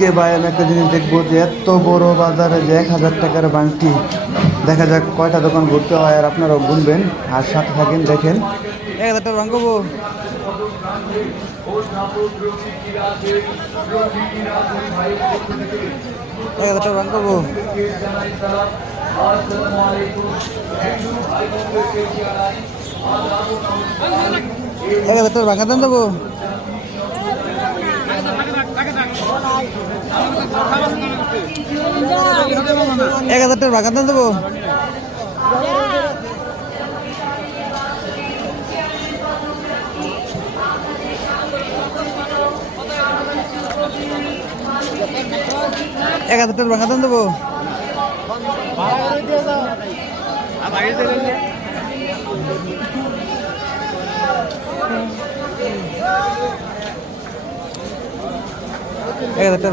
আজকে ভাই আমি একটা জিনিস দেখবো যে এত বড় বাজারে যে 1000 টাকার বাংটি, দেখা যাক কয়টা দোকান ঘুরতে হয় আর আপনারাও গুনবেন আর সাথে থাকেন দেখেন। 1000 টাকার বাঙ্গবো, 1000 টাকার বাঙ্গবো, 1000 টাকার ভাঙা দাম দেবো। 1000 টাকার ভাঙা দাম দেবো। 1000 টাকার ভাঙা দাম দেবো। 1000 টাকার